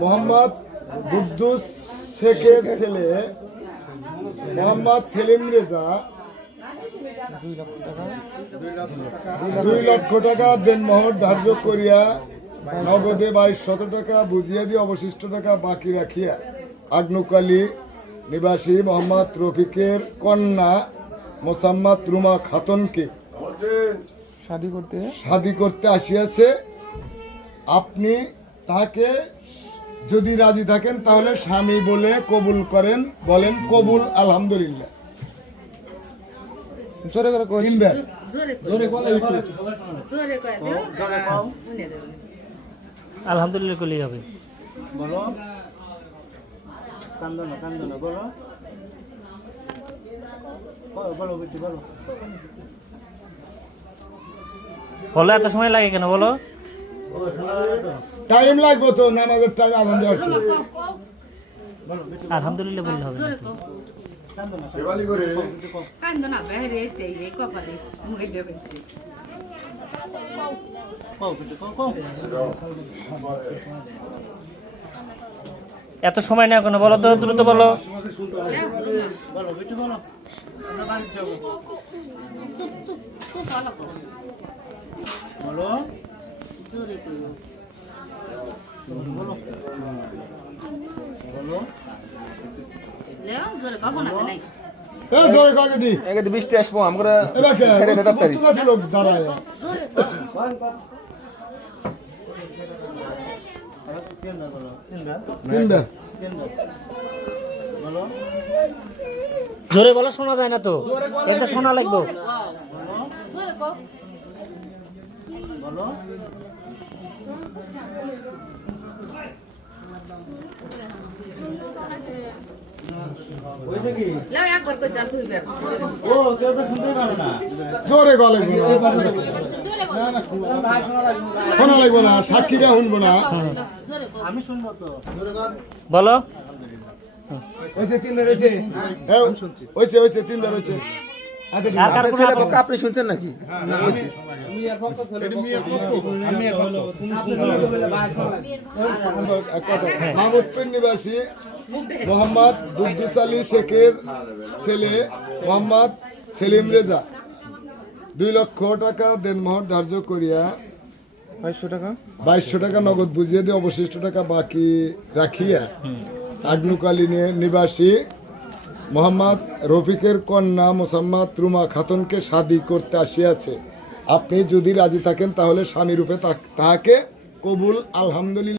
মোহাম্মদ কুদ্দুস শেখের ছেলে মোহাম্মদ সেলিম রেজা 2 লক্ষ টাকা দেনমোহর ধার্য করিয়া নগদে 2200 টাকা বুঝিয়া দিয়ে অবশিষ্ট টাকা বাকি রাখিয়া আগ্নুকালী নিবাসী মোহাম্মদ রফিকের কন্যা মোসাম্মদ রুমা খাতুনকে শাদী করতে আসিয়াছে। আপনি তাকে যদি রাজি থাকেন তাহলে স্বামী বলে কবুল করেন, বলেন কবুল আলহামদুলিল্লাহ। আলহামদুলিল্লাহ কলি হবে। বলো কান্দনা কান্দনা বলো বলো বেটি বলো বলো। এত সময় লাগে কেন বলো? টাইম লাগবে তো, নামাজের টাইম আজান দেওয়ার ছিল। আলহামদুলিল্লাহ বললে হবে। এত সময় না কেন বলো তো, দ্রুত বলো। বলো বেটি বলো আমরা বাড়ি যাব বলো জোরে বলো বলো লেও জোরে কব না নাই এ জোরে কাকে দি একে 20টা আসবো আমরা এবারে ছেড়ে দে তাড়াতাড়ি লোক দাঁড়ায় জোরে বলো, শোনা যায় না তো, এটা শোনা লাগবে। জোরে গলে শোনা লাগবে না, সাক্ষীরা শুনবো না। আমি শুনবো তো বলো। আপনি শুনছেন নাকি? মাহমুদপুর নিবাসী মোহাম্মদ কুদ্দুস আলী শেখের ছেলে মোহাম্মদ সেলিম রেজা 2 লক্ষ টাকা দেনমোহর ধার্য করিয়া 2200 টাকা নগদ বুঝিয়ে দিয়ে অবশিষ্ট টাকা বাকি রাখিয়া আগ্নুকালী নিবাসী মোহাম্মদ রফিকের কন্যা মোসাম্মদ রুমা খাতুনকে শাদী করতে আসিয়াছে। আপনি যদি রাজি থাকেন তাহলে স্বামী রূপে তাহাকে কবুল আলহামদুলিল্লাহ।